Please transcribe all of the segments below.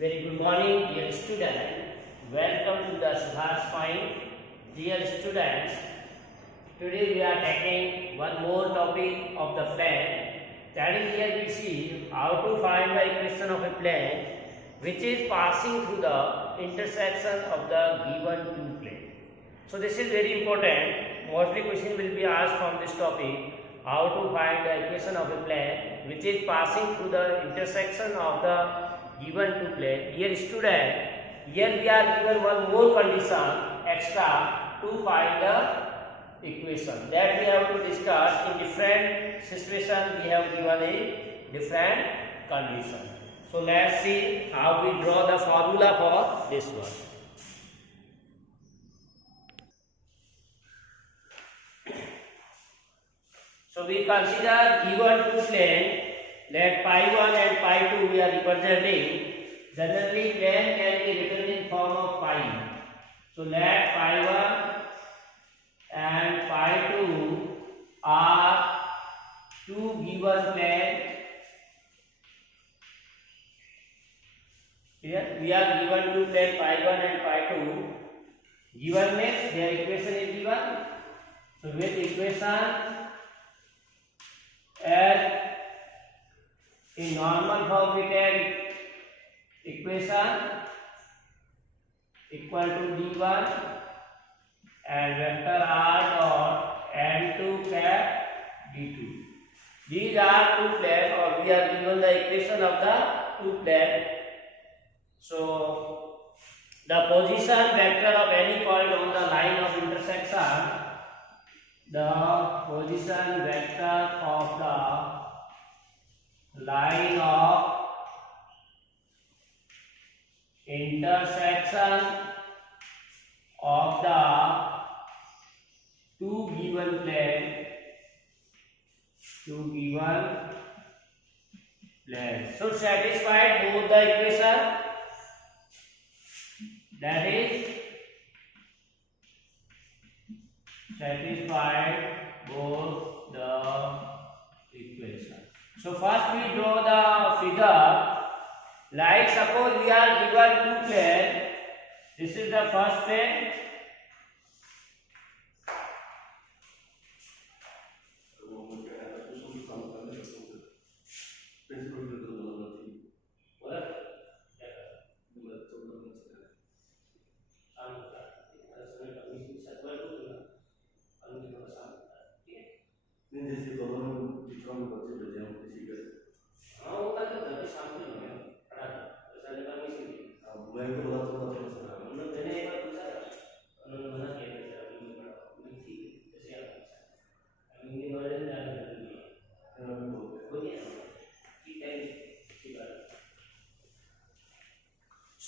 Very good morning, dear student. Welcome to the Subhash Point. Dear students, today we are taking one more topic of the plane. That is, here we see how to find the equation of a plane which is passing through the intersection of the given two plane. So this is very important. Mostly question will be asked from this topic. How to find the equation of a plane which is passing through the intersection of the given two plane. Here student, here we are given one more condition extra to find the equation that we have to discuss in different situation. We have given a different condition. So let's see how we draw the formula for this one. So we consider given two plane, let pi 1 and pi 2 we are representing. Generally plane can be written in form of pi. So let pi 1 and pi 2 are two given plane. Here we are given two plane pi 1 and pi 2. Given means their equation is given. So with equation as in normal form we take equation equal to d1 and vector r dot n2 cap d2. These are two plane, or we are given the equation of the two plane. So the position vector of any point on the line of intersection, the position vector of the line of intersection of the two given plane, should satisfy both the equation, that is satisfied both the equation. So first we draw the figure. Like suppose we are given two plane. This is the first plane.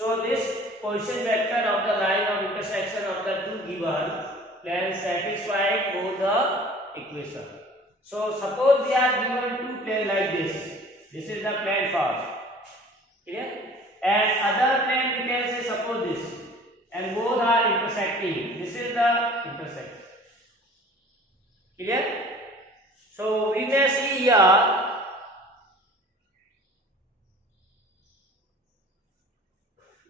So this position vector of the line of intersection of the two given planes satisfy both the equation. So suppose we are given two plane like this. This is the plane first. Clear? And other plane we can say suppose this. And both are intersecting. This is the intersection. Clear? So we may see here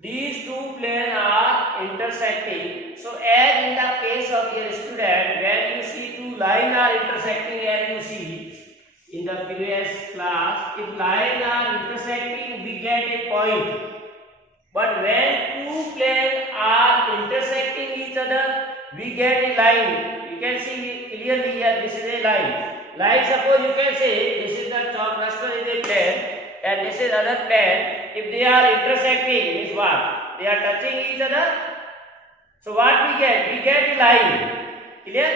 these two planes are intersecting. So as in the case of your student, when you see two lines are intersecting, as you see in the previous class, if lines are intersecting, we get a point. But when two planes are intersecting each other, we get a line. You can see clearly here, this is a line. Like suppose you can say this is the top cluster is a plane and this is other plane. If they are intersecting, means what? They are touching each other. So what we get? We get a line. Clear?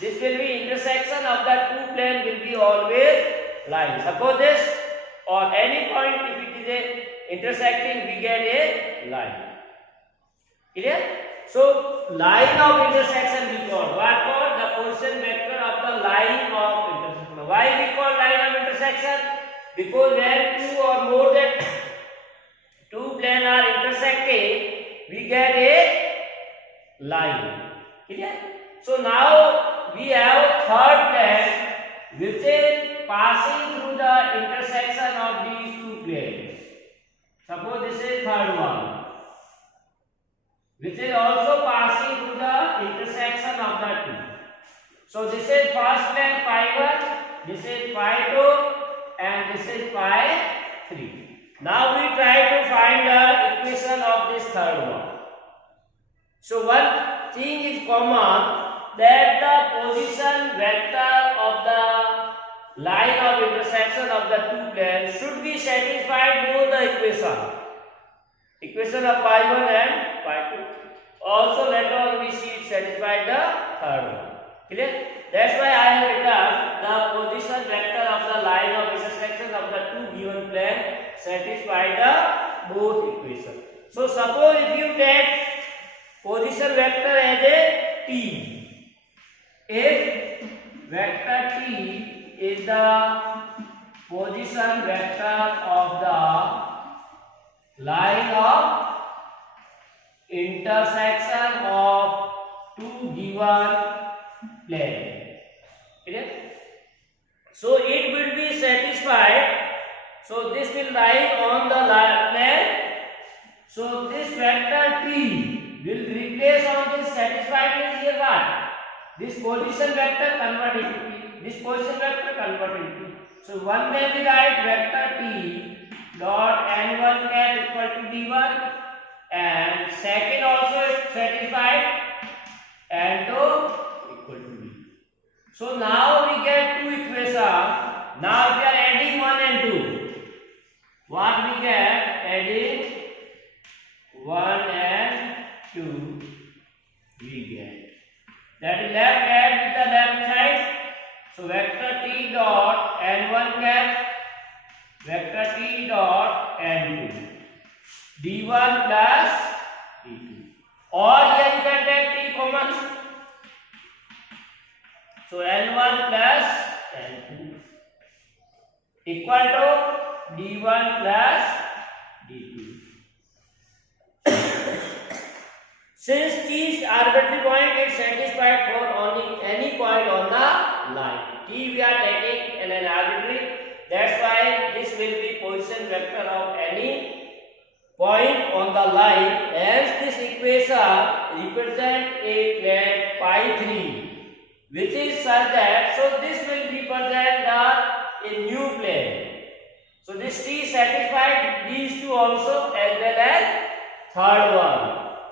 This will be intersection of the two plane will be always line. Suppose this or any point if it is a intersecting, we get a line. Clear? So line of intersection we call what? Called the position vector of the line of intersection. Why we call line of intersection? Because when two or more than two planes are intersecting, we get a line. Clear? So now we have third plane which is passing through the intersection of these two planes. Suppose this is third one, which is also passing through the intersection of the two. So this is first plane phi 1, this is phi 2, and this is phi 3. Now we try to find the equation of this third one. So one thing is common, that the position vector of the line of intersection of the two planes should be satisfied both the equation of phi 1 and phi 2. Also later on we see it satisfied the third one. Clear? That's why I have written the position vector of the line of intersection of the two given plane satisfy the both equations. So suppose if you take position vector as a t, if vector t is the position vector of the line of intersection of two given plane. Clear? So it will be satisfied. So this will lie on the plane. So this vector t will replace on this satisfied means here what? This position vector converted to t. This position vector converted to t. So one may be write vector t dot n1 cap equal to d1, and second also is satisfied, n2 equal to d. So now we get two equations. Now if we are adding 1 and 2, what we get? Adding 1 and 2 we get. That is left add with the left side. So vector t dot n1 cap, vector t dot n2, d1 plus d2. Or here you can take t common. So n1 plus n2 equal to d1 plus d2. Since t is arbitrary point, it is satisfied for only any point on the line. T we are taking in an arbitrary. That's why this will be position vector of any point on the line. As this equation represent a plane phi 3, which is such that, so this will represent a new plane. So this t satisfied these two also as well as third one.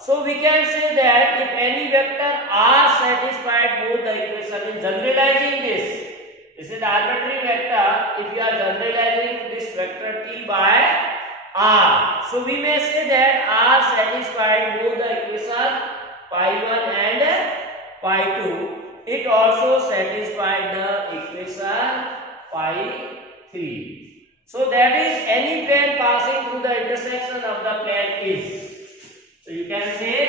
So we can say that if any vector r satisfied both the equation, in generalizing this is an arbitrary vector. If you are generalizing this vector t by r, so we may say that r satisfied both the equation phi 1 and phi 2. It also satisfied the equation phi 3. So that is any plane passing through the intersection of the plane is. So you can say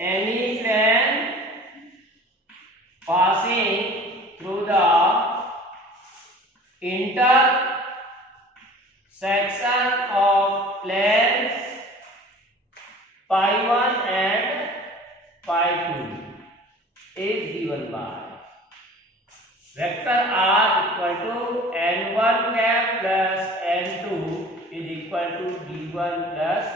any plane passing through the intersection of planes phi 1 and phi 2 is given by vector r equal to n1 cap plus n2 is equal to d1 plus.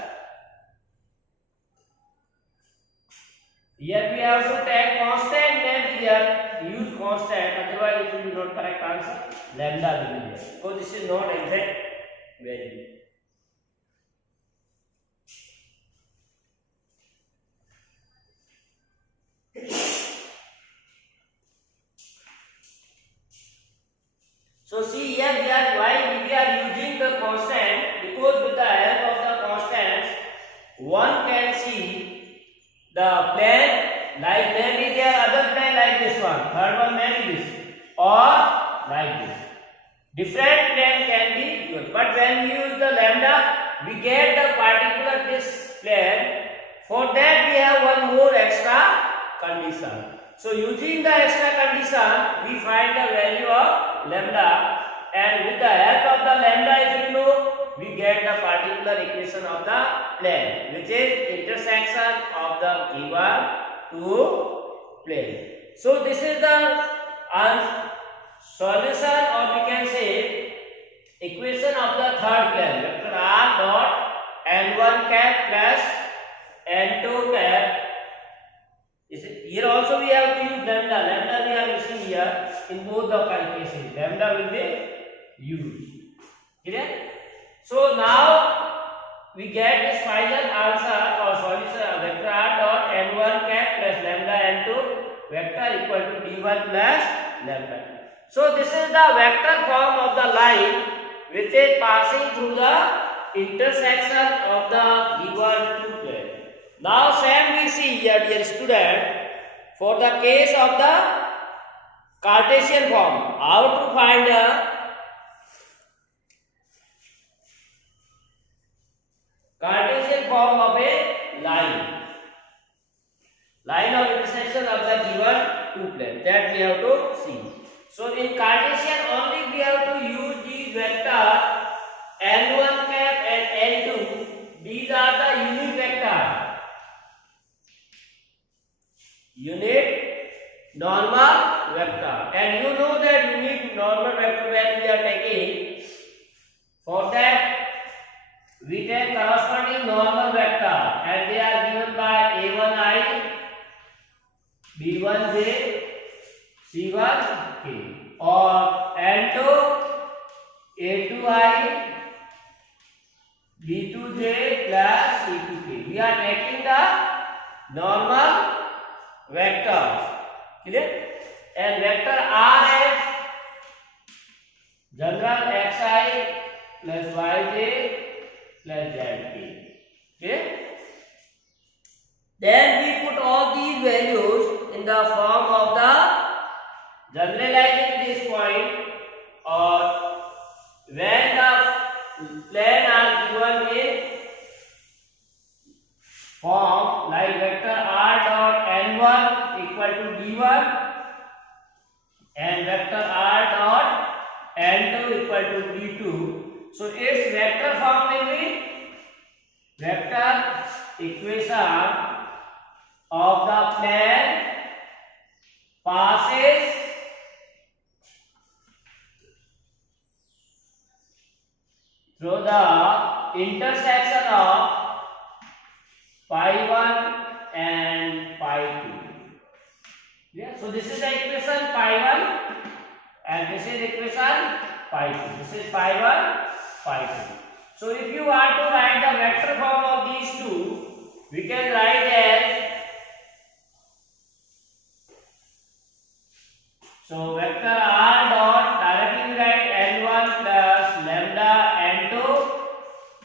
Here we have to take constant name here. Use constant, otherwise it will be not correct answer. Lambda will be there. So this is not exact value. So see here why we are using the constant, because with the help of the constants one can see the plane, like maybe there other plane like this one, third one maybe this, or like this. Different plane can be used, but when we use the lambda, we get the particular this plane. For that we have one more extra condition. So using the extra condition, we find the value of lambda, and with the help of the lambda, if you know, we get the particular equation of the plane, which is intersection of the given two plane. So this is the solution, or we can say equation of the third plane, vector r dot n1 cap plus n2 cap. Here also we have to use lambda. Lambda we are using here in both the cases. Lambda will be used. Clear? So now we get this final answer or solution vector r dot n1 cap plus lambda n2 vector equal to d1 plus lambda. So this is the vector form of the line which is passing through the intersection of the given two planes. Now same we see here, dear student, for the case of the Cartesian form, how to find the Cartesian form of a line of intersection of the given two planes, that we have to see. So in Cartesian only we have to use these vectors n1 cap and n2. These are the unit vectors. Unit normal vector, and you know that unit normal vector when we are taking, for that we take corresponding normal vector and they are given by a1i, b1j, c1k, or n2 a2i, b2j plus c2k. We are taking the normal vectors. Clear? And vector r is general xi plus yj plus zk. Okay? Then we put all these values in the form of the generalizing this point, or when the plane are given in form like vector r dot n1 equal to d1 and vector r dot n2 equal to d2. So its vector form will be vector equation of the plane passes through the intersection of pi 1 and pi 2. Yeah, so this is the equation pi 1 and this is equation pi 2. This is pi 1, pi 2. So if you want to write the vector form of these two, we can write as, so vector r dot, directly write n1 plus lambda n2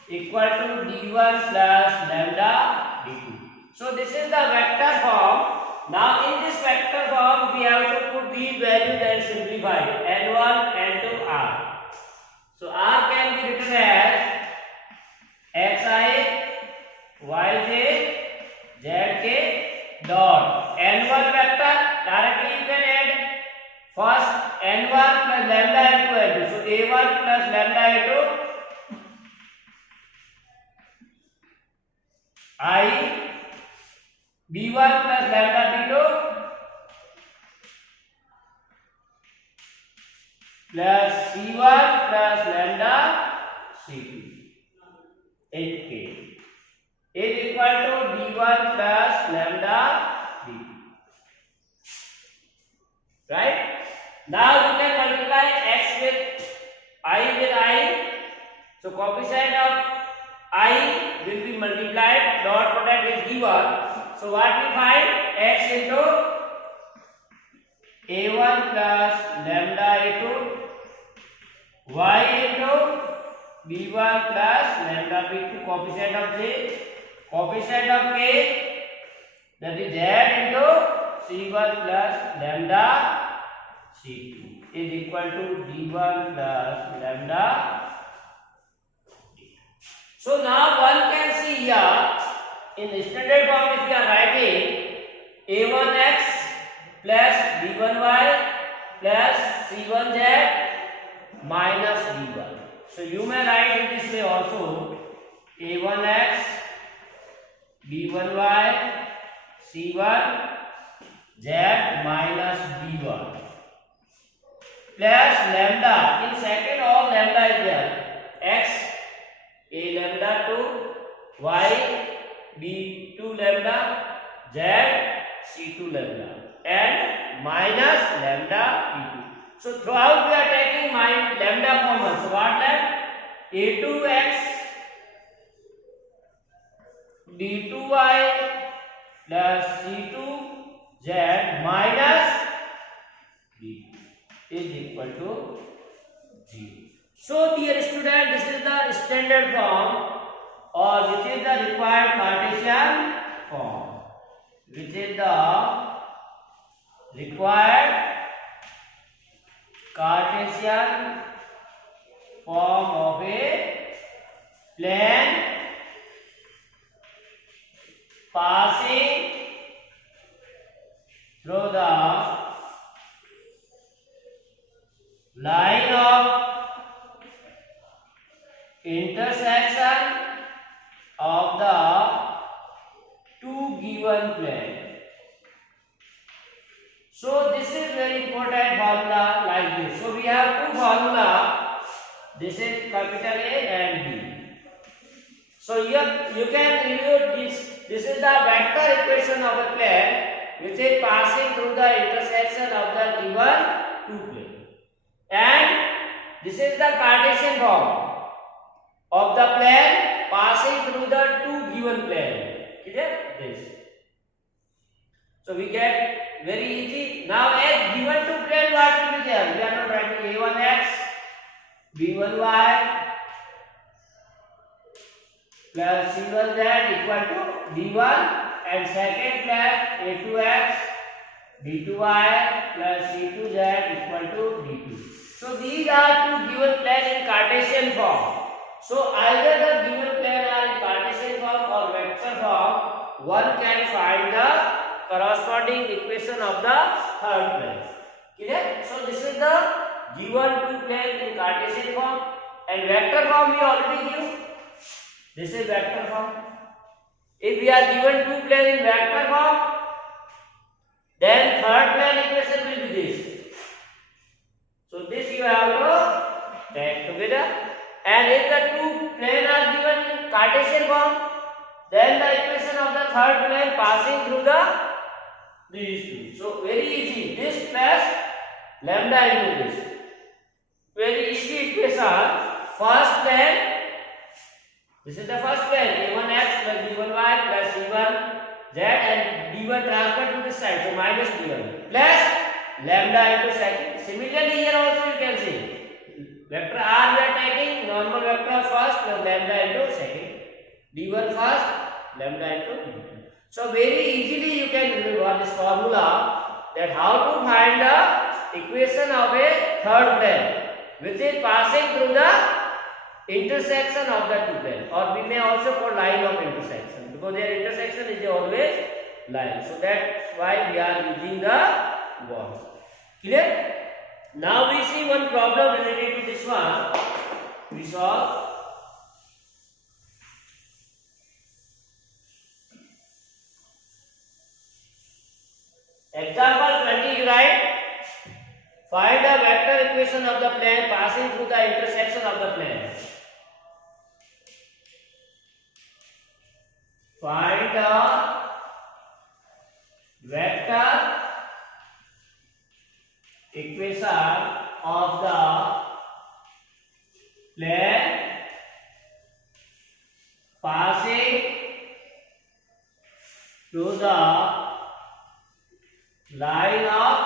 equal to d1 plus lambda d2. So this is the vector form. Now in this vector form we have to put these values and simplify n1, n2, r. So r can be written as xi, yj, zk dot n1 vector. Directly you can add first n1 plus lambda n2 n2. So a1 plus lambda a2 I, b1 plus lambda b2 plus c1 plus lambda c2 8k is equal to d1 plus lambda d2. Right? Now you can multiply x with I. So coefficient of I will be multiplied, dot product is given. So what we find? X into a1 plus lambda a2, y into b1 plus lambda b2, coefficient of j, coefficient of k, that is z into c1 plus lambda c2 is equal to d1 plus lambda. So now one can see here in the standard form, if we are writing a1x plus b1y plus c1z minus b1. So you may write in this way also a1x b1y c1z minus b1 plus lambda. In second all lambda is there, x a lambda 2 y b2 lambda, z c2 lambda, and minus lambda b2. So throughout we are taking my lambda common. So what left? a2x b2y plus c2z minus b is equal to 0. So dear student, this is the standard form, or which is the required Cartesian form, which is the required Cartesian form of a plane passing through the line of intersection of the two given plane. So this is very important formula like this. So we have two formula. This is capital A and B. So here you can review this. This is the vector equation of a plane which is passing through the intersection of the given two plane. And this is the Cartesian form of the plane passing through the two given plane. Clear? This. So we get very easy. Now as given two plane, what will be there? We are not writing a1x, b1y plus c1z equal to b1, and second plane a2x, b2y plus c2z equal to b2. So these are two given planes in Cartesian form. So either the given plane are in Cartesian form or vector form, one can find the corresponding equation of the third plane. Clear? So this is the given two plane in Cartesian form, and vector form we already knew. This is vector form. If we are given two plane in vector form, then third plane equation will be this. So this you have to take together. And if the two planes are given in Cartesian form, then the equation of the third plane passing through these two. So very easy. This plus lambda into this. Very easy equation. First plane. This is the first plane. a1x plus b1y plus c1z, and d1 transferred to this side. So minus d1 plus lambda into second. Similarly here also you can see. Vector r we are taking normal vector first plus lambda into second. d1 first, lambda into d2. So very easily you can remember this formula, that how to find the equation of a third plane which is passing through the intersection of the two planes, or we may also call line of intersection, because their intersection is always line. So that's why we are using the word. Clear? Now we see one problem related to this one. We solve. Example 20, you write, find the vector equation of the plane passing through the intersection of the plane. Find the vector equation of the plane passing through the line of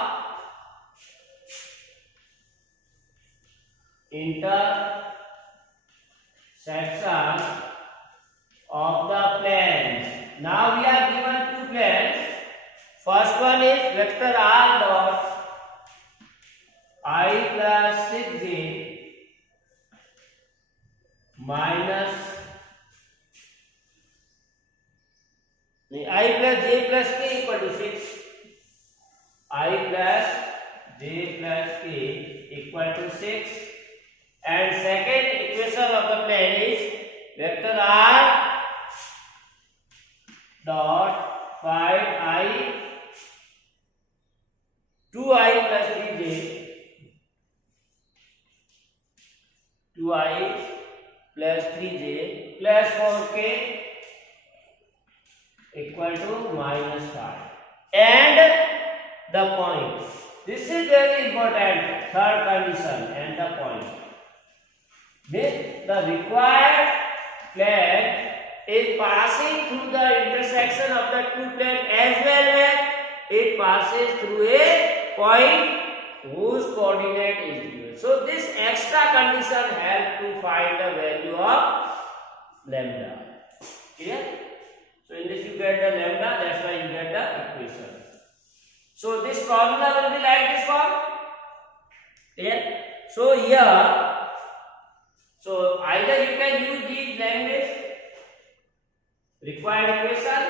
intersection of the planes. Now we are given two planes. First one is vector r dot I plus 6j minus I plus j plus k equal to 6. I plus j plus k equal to 6. And second equation of the plane is vector r dot 5i 2i plus 3j 2i plus 3j plus 4k equal to -5 and the point. This is very important, third condition, and the point. Means the required plane is passing through the intersection of the two planes as well as it passes through a point whose coordinate is given. So this extra condition helps to find the value of lambda. Clear? So in this you get the lambda, that's why you get the equation. So this formula will be like this form. Clear? So here, so either you can use these language required equation.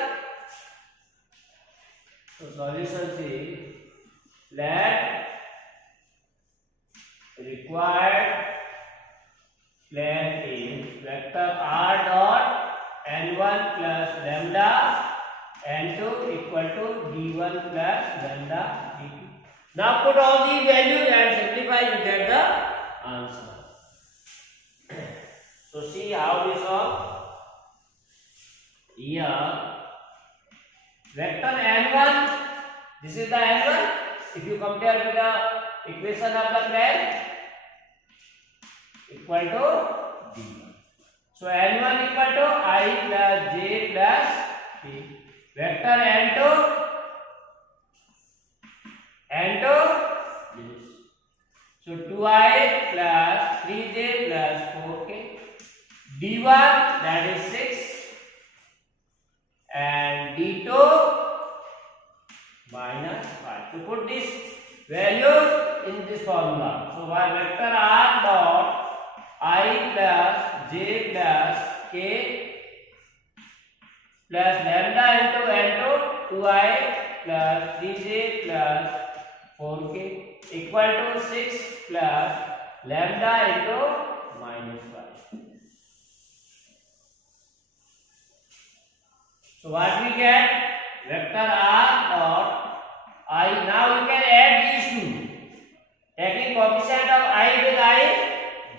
So solution is let required plane is vector r dot n1 plus lambda n2 equal to d1 plus lambda d2. Now put all these values and simplify, you get the answer. So see how we solve. Here vector n1, this is the n1. If you compare with the equation of the plane, equal to d1. So n1 equal to I plus j plus p. Vector n2 this. So 2i plus 3j plus 4k. d1 that is 6 and d2 minus 5. So put this value in this formula. So y vector r dot I plus j plus k plus lambda into n2 2i plus 3j plus 4k equal to 6 plus lambda into minus 5. So what we get? Vector r dot I. Now you can add these two. Taking coefficient of I with I,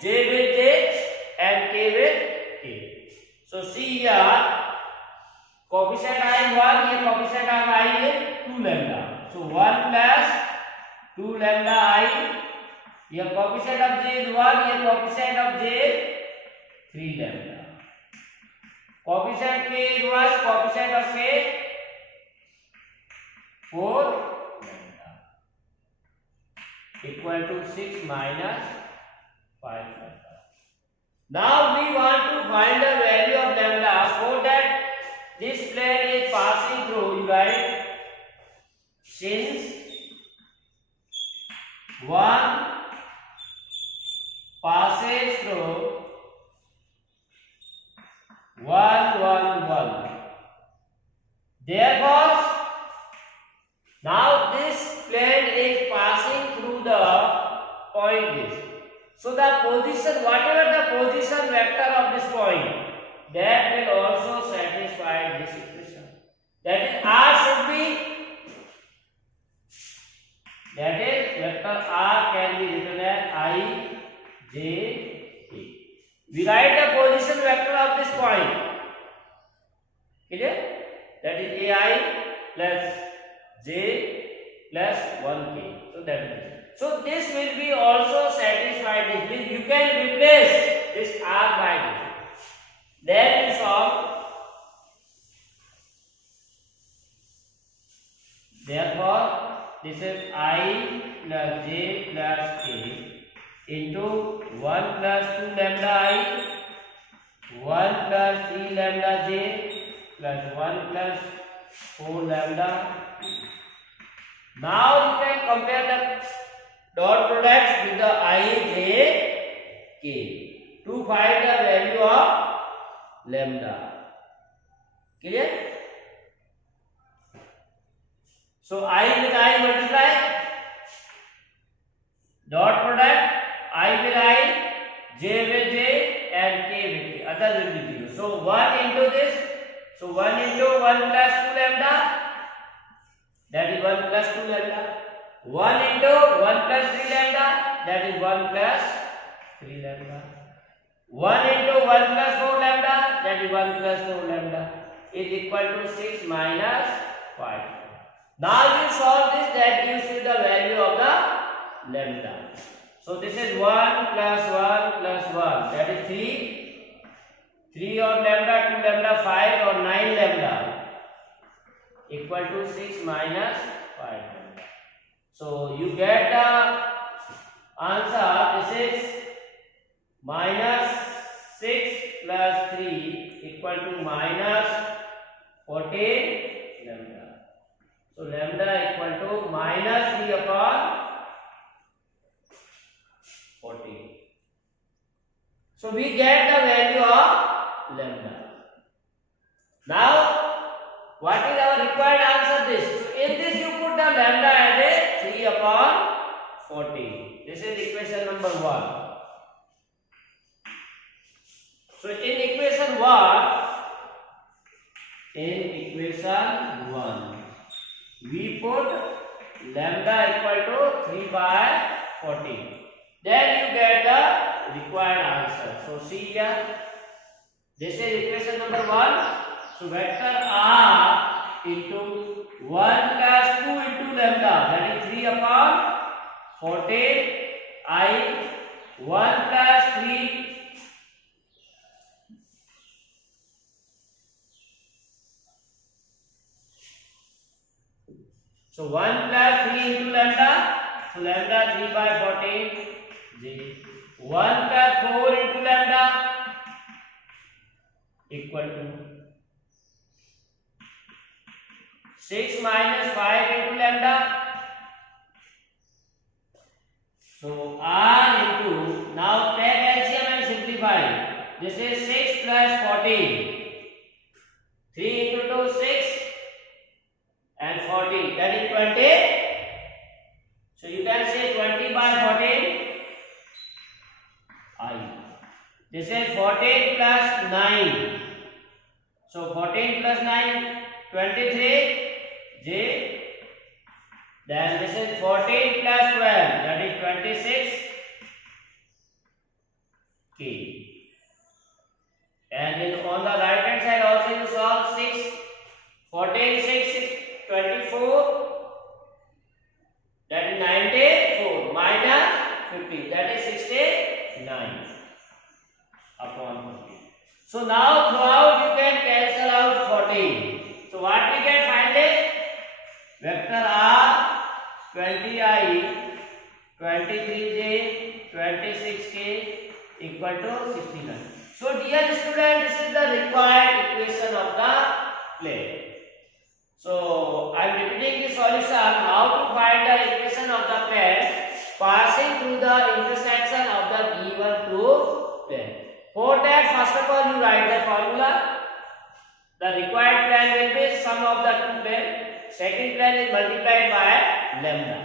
j with j and k with k. So see here, coefficient I is 1, here coefficient of I is 2 lambda. So 1 plus 2 lambda I, here coefficient of j is 1, here coefficient of j is 3 lambda. Coefficient k is 1, coefficient of k 4 lambda equal to 6 minus 5 lambda. Now we want to find the value of lambda. For that this plane is passing through, you write since 1 passes through 1 1 1. Therefore now this plane is passing through the point this. So the position, whatever the position vector of this point, that will also satisfy this equation. That is r should be, that is vector r can be written as I j k. We write the position vector of this point. Clear? That is ai plus j plus 1k. So that is. So this will be also satisfied. This means you can replace this r by this. Then you solve. Therefore, this is I plus j plus k into 1 plus 2 lambda I, 1 plus 3 lambda j plus 1 plus 4 lambda. Now you can compare the dot products with the I, j, k to find the value of lambda. Clear? So I with I multiply, dot product I with I, j with j and k with k. Other will be 0. So 1 into this. So 1 into 1 plus 2 lambda. That is 1 plus 2 lambda. 1 into 1 plus 3 lambda. That is 1 plus 3 lambda. 1 into 1 plus 4 lambda. That is 1 plus 4 lambda. is equal to 6 minus 5. Now you solve this, that gives you the value of the lambda. So this is 1 plus 1 plus 1, that is 3. 3 or lambda, 2 lambda, 5 or 9 lambda equal to 6 minus 5. So you get the answer. This is minus 6 plus 3 equal to minus 14 lambda. So lambda equal to minus 3 upon 14. So we get the value of lambda. Now what is our required answer? This. So in this you put the lambda as a 3 upon 14. This is equation number 1. So in equation 1, we put lambda equal to 3 by 14. Then you get the required answer. So see here, this is equation number 1. So vector r into 1 plus 2 into lambda, that is 3 upon 14 I 1 plus 3 so 1 plus 3 into lambda, so lambda 3 by 14 J 1 plus 4 into lambda equal to 6 minus 5 into lambda. So r into, now take LCM and simplify. This is 6 plus 14. 3 into 2 6 and 14, that is 20. So you can say 20 by 14 I. This is 14 plus 9. So 14 plus 9 23 J. Then this is 14 plus 12, that is 26 K. And then on the right hand side also you solve 6, 14, 6, 24, that is 94 minus 50, that is 69 upon 50. So now throughout you can cancel out 14. So what we get finally? Vector r 20i 23j 26k equal to 69. So dear student, this is the required equation of the plane. So I am repeating the solution. How to find the equation of the plane passing through the intersection of the given two plane. For that, first of all you write the formula. The required plane will be sum of the two plane. Second plane is multiplied by lambda.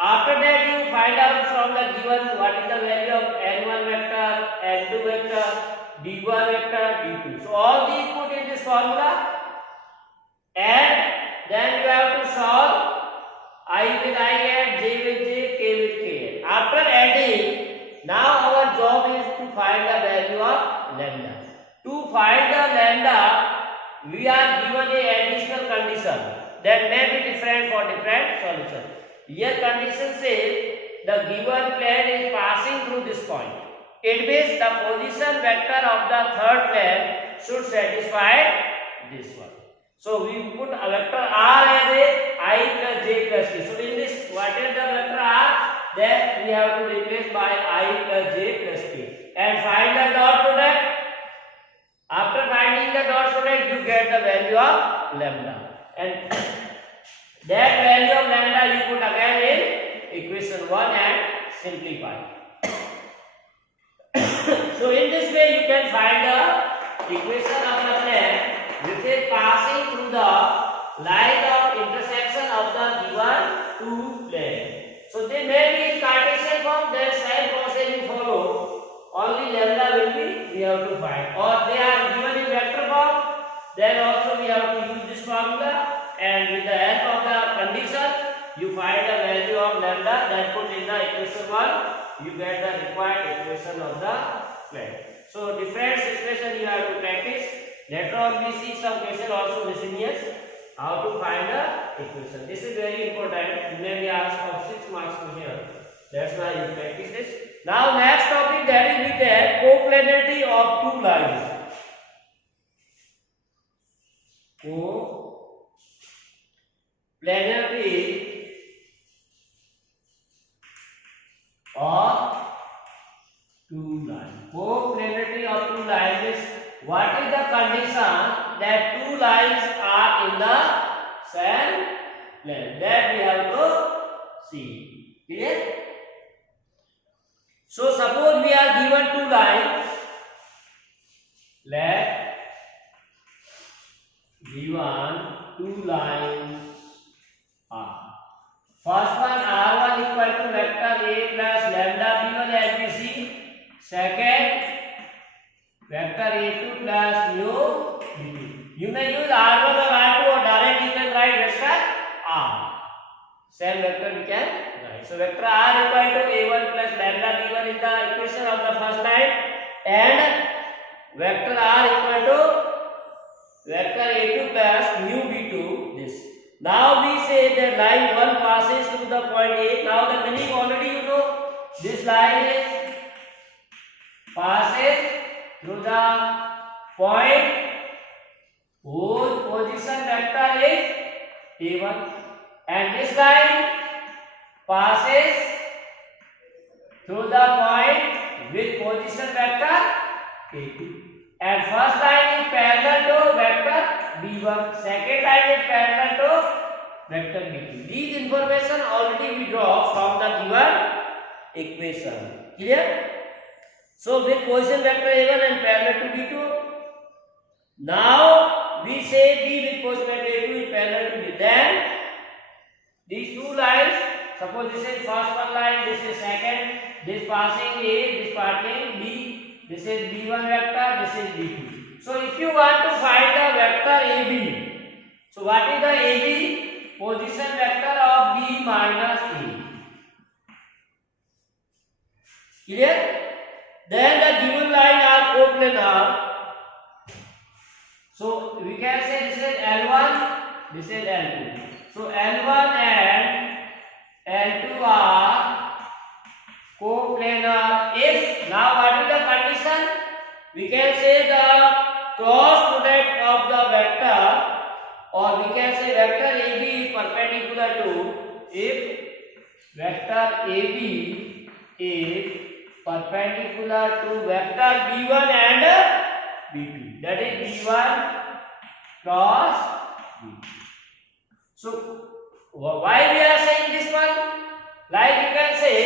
After that you find out from the given what is the value of n1 vector, n2 vector, d1 vector, d2. So all these put in this formula, and then you have to solve I with I add, j with j, k with k. After adding, now our job is to find the value of lambda. To find the lambda, we are given a additional condition that may be different for different solution. Here condition says the given plane is passing through this point. It means the position vector of the third plane should satisfy this one. So we put a vector r as a I plus j plus k. So in this, what is the vector r? Then we have to replace by I plus j plus k. And find the dot product. After finding the dot product, you get the value of lambda. And that value of lambda you put again in equation 1 and simplify. So in this way you can find the equation of the plane which is passing through the line of intersection of the given two plane. So they may be in Cartesian form, then same process you follow. Only lambda will be we have to find. Or they are given in vector form, then also we have to use this formula, and with the help of the condition you find the value of lambda, then put in the equation 1, you get the required equation of the plane. So different situation you have to practice. Later on we see some question also miscellaneous. How to find the equation. This is very important. Maybe asked of 6 marks question. That's why you practice this. Now next topic, that is with the coplanarity of two lines. Coplanarity of two lines. Coplanarity of two lines is what is the condition that two lines are in the same plane? That we have to see. Clear? So suppose we are given two lines. Let given two lines are. First one R1 equal to vector A plus lambda B1 as we see. Second, vector A2 plus mu B2. You may use R1 or R2 or direct you can write vector R. Same vector we can write. So vector R equal to A1 plus lambda B1 is the equation of the first line, and vector R equal to vector A2 plus mu B2 this. Now we say that line 1 passes through the point A. Now the meaning already you know. This line is passes through the point whose position vector is A1, and this line passes through the point with position vector A2, and first line is parallel to vector B1, second line is parallel to vector B2. These information already we draw from the given equation. Clear? So with position vector A1 and parallel to B2, now we say B with position vector A2 is parallel to B. Then these two lines, suppose this is first one line, this is second, this passing A, this passing B, this is B1 vector, this is B2. So if you want to find the vector AB, so what is the AB? Position vector of B minus A. Clear? Then the given line are coplanar. So we can say this is L1, this is L2. So L1 and L2 are coplanar if, now what is the condition? We can say the cross product of the vector, or we can say vector AB is perpendicular to, if vector AB is perpendicular to vector B1 and B2, that is B1 cross B2. So why we are saying this one? Like you can say,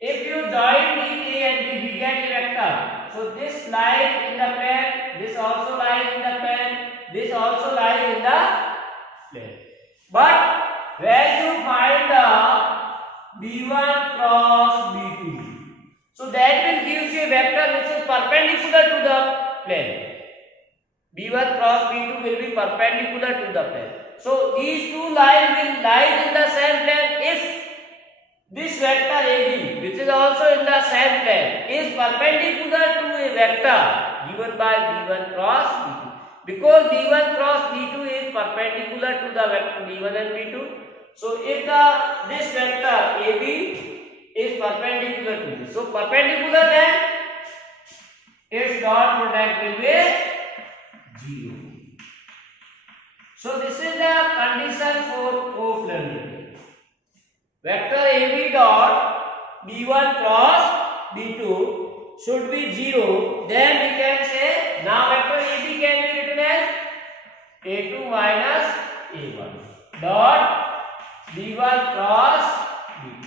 if you join these A and B, we get a vector. So this lies in the plane, this also lies in the plane, this also lies in the plane. But when you find the B1 cross B2, so that will give you a vector which is perpendicular to the plane. B1 cross B2 will be perpendicular to the plane. So these two lines will lie in the same plane if this vector AB, which is also in the same plane, is perpendicular to a vector given by B1 cross B2. Because B1 cross B2 is perpendicular to the vector B1 and B2, so if this vector AB is perpendicular to this, so perpendicular, then its dot product will be 0. So this is the condition for coplanarity. Vector AB dot B1 cross B2 should be 0. Then we can say, now vector AB can be written as A2 minus A1 dot B1 cross B2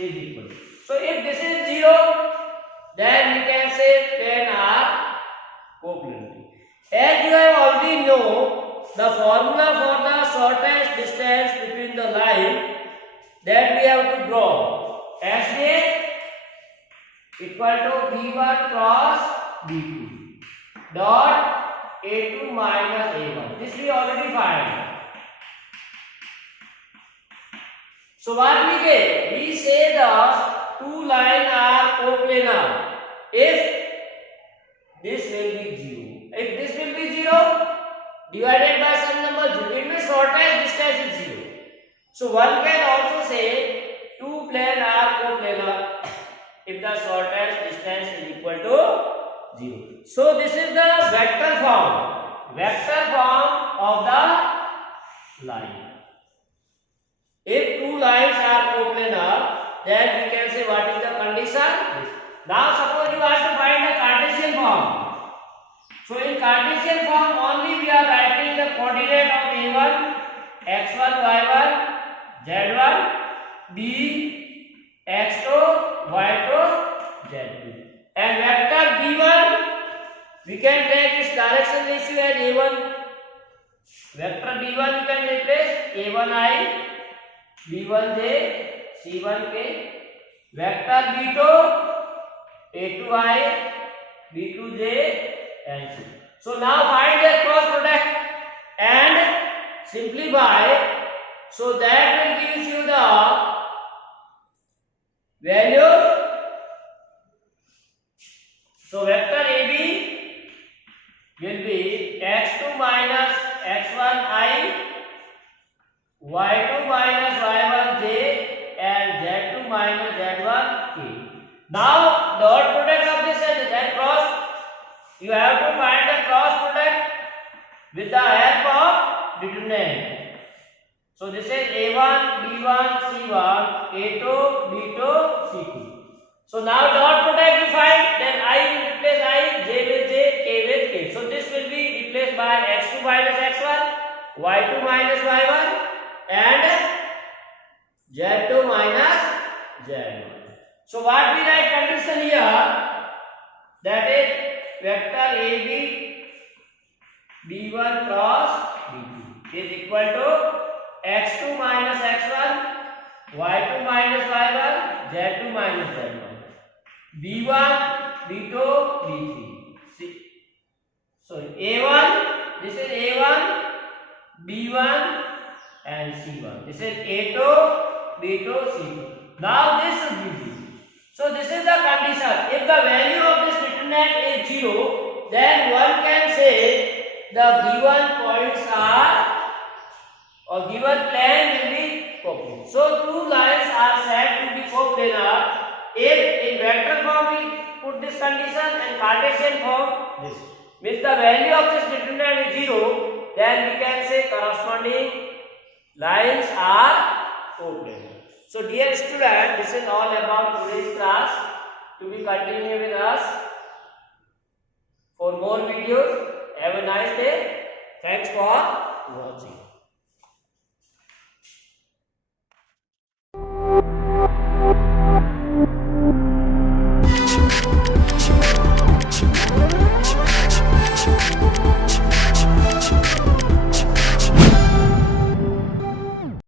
is equal. So if this is 0, then we can say plane are coplanarity. As you have already know, the formula for the shortest distance between the line, that we have to draw SA equal to B1 cross B2 dot A2 minus A1. This we already find. So what we get? We say the two lines are coplanar if this will be 0. If this will be divided by some number 0. It means shortest distance is 0. So one can also say two planes are coplanar if the shortest distance is equal to 0. So this is the vector form of the line. If two lines are coplanar, then we can say what is the condition? Now suppose you have to find the Cartesian form. So in Cartesian form only we are writing the coordinate of A1, x1, y1, z1, b, x2, y2, z2. And vector b1 we can take its direction ratio as a1. Vector b1 you can replace a1i, b1j, c1k. Vector b2 a2i, b2j, and c. So now find their cross product and simplify. So that will give you the value. So vector AB will be x2 minus x1i, y2 minus y1j, and z2 minus z1k. Now dot product of this and cross. You have to find the cross product with the help of determinant. So this is A1, B1, C1, A2, B2, C2. So now dot product you find, then I will replace I, J with J, K with K. So this will be replaced by x2 minus x1, y2 minus y1, and z2 minus z1. So what we write condition here, that is vector AB B1 cross B2 is equal to x2 minus x1, y2 minus y1, z2 minus z1. B1, B2, B3. See. So A1, this is A1, B1 and C1. This is A2, B2, C2. Now this should be B. So this is the condition. If the value of this determinant is 0, then one can say the given points are or given plane will be coplanar. So two lines are said to be coplanar if in vector form we put this condition and Cartesian form this. Means the value of this determinant is 0, then we can say corresponding lines are coplanar. So dear student, this is all about today's class. To be continued with us for more videos. Have a nice day. Thanks for watching.